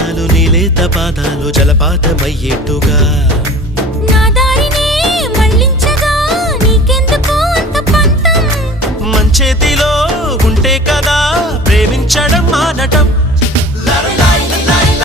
నిమిషాలు నీలేత పాదాలు జలపాతమయ్యేట్టుగా నా దారినే మళ్ళించగా నీకెందుకు అంత పంతం మంచేతిలో ఉంటే కదా ప్రేమించడం మానటం